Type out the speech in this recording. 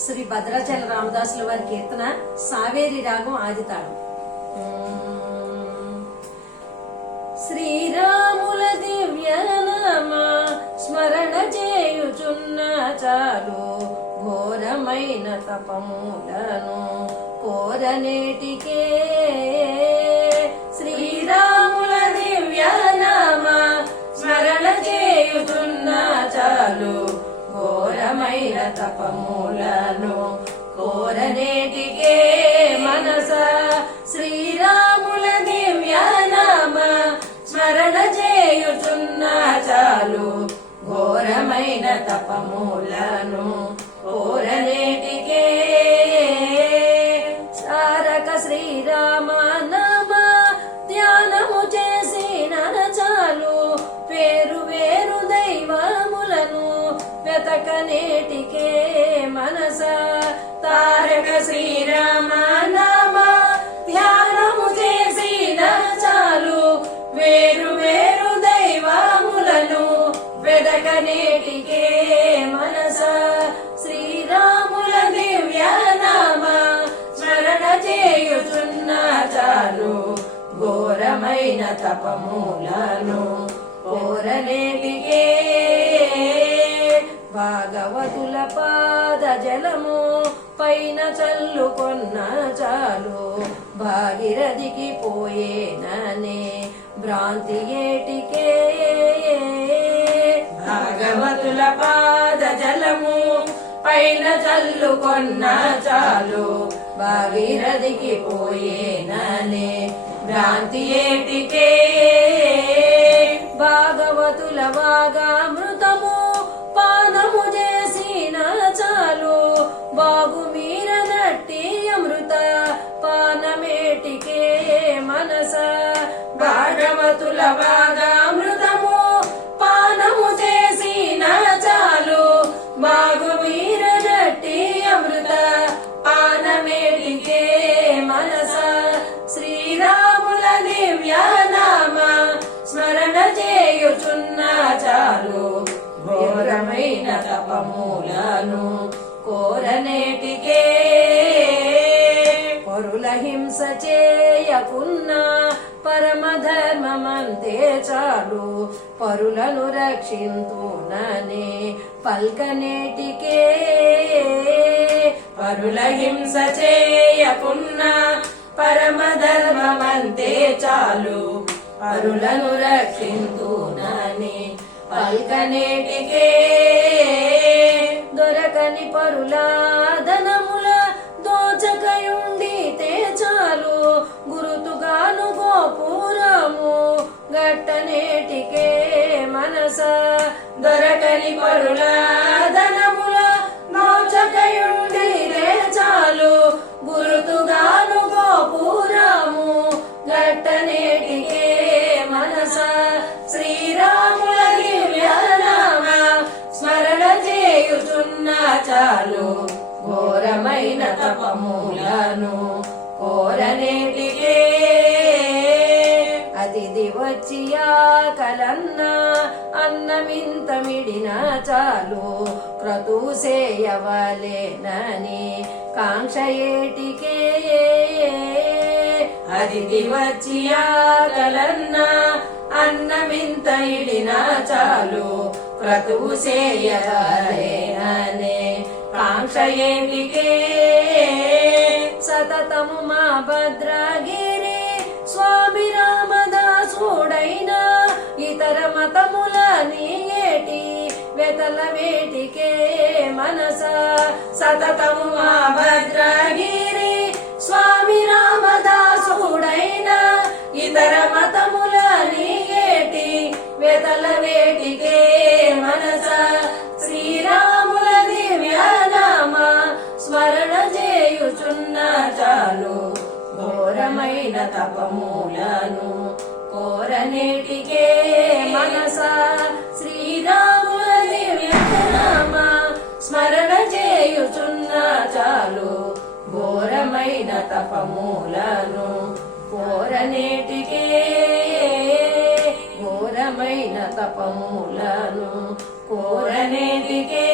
శ్రీ భద్రాచల రామదాసుల వారి కీర్తన సావేరి రాగం ఆదితాళం. శ్రీరాముల దివ్య నామ స్మరణ చేయుచున్న చాలు ఘోరమైన తపములను కోరనేటికే. శ్రీరాముల దివ్య నామ స్మరణ చేయుచున్న చాలు ఘోరమైన తపములను కోరనేటికే మనస. శ్రీరాముల దివ్య నామ స్మరణ చేయుచున్న చాలు ఘోరమైన తపములను కోరనేటికే. సారక శ్రీరామ నామ ధ్యానము చేసిన చాలు వేరు వేరు దైవములను వెతకనేటికే మనస. తారక శ్రీరామ నామ ధ్యానము చేసిన చాలు వేరు వేరు దైవములను వెతకనేటికే మనస. శ్రీరాముల దివ్య నామ స్మరణ చేయుచున్న చాలు ఘోరమైన తపములను కోరనేటికే. భాగవతుల పాద జలము పైన చల్లుకొన్న చాలు భాగీరథికి పోయేననే భ్రాంతి ఏటికే. భాగవతుల పాద జలము పైన చల్లుకొన్న చాలు భాగీరథికి పోయేననే భ్రాంతి ఏటికే. భాగవతుల వాగామృతము పానము చేసిన చాలు బాగు మీరనట్టి అమృత పానమేటికే మనస. భాగవతుల వాగామృతము పానము చేసిన చాలు బాగు మీరనట్టి అమృత పానమేటికే మనస. శ్రీరాముల దివ్య నామ స్మరణ చేయుచున్న చాలు ఘోరమైన తపములను కోరనేటికే. పరుల హింస చేయకున్న పరమధర్మమంతే చాలు పరులను రక్షింతుననే పల్కనేటికే. పరుల హింస చేయకున్న పరమధర్మమంతే చాలు పరులను రక్షింతుననే పల్కనేటికే. దొరకని పరుల ధనముల దోచకయుండితే చాలు గురుతుగాను గోపురము గట్టనేటికే మనస. దొరకని పరుల ధనముల దోచకయుండితే చాలు గురుతుగాను గోపురము గట్టనేటికే మనస. శ్రీరాముల దివ్య నామ స్మరణ చేయుచున్న చాలు ఘోరమైన తపములను కోరనేటికే. అతిథి వచ్చి ఆకలన్న అన్నమింత మిడిన చాలు క్రతువు చేయవలెనని కాంక్ష ఏటికే. అతిథి వచ్చి ఆకలన్న అన్నమింత ఇడిన చాలు క్రతువు చేయవలెననే కాంక్ష ఏటికే. సతతము మా భద్రగిరి స్వామి రామదాసుడైన ఇతర మతముల నీయేటి వెతల వేటికే మనస. సతతము మా భద్రగిరి స్వామి రామదాసుడైన ఇతర మతముల నీయేటి వెతల వేటికే మనస. శ్రీరాముల దివ్య నామ స్మరణ చేయుచున్న చాలు ఘోరమైన తపములను కోరనేటికే మనస. శ్రీరాముల దివ్య నామ స్మరణ చేయుచున్న చాలు ఘోరమైన తపములను కోరనేటికే. ఘోరమైన తపములను కోరనేటికే.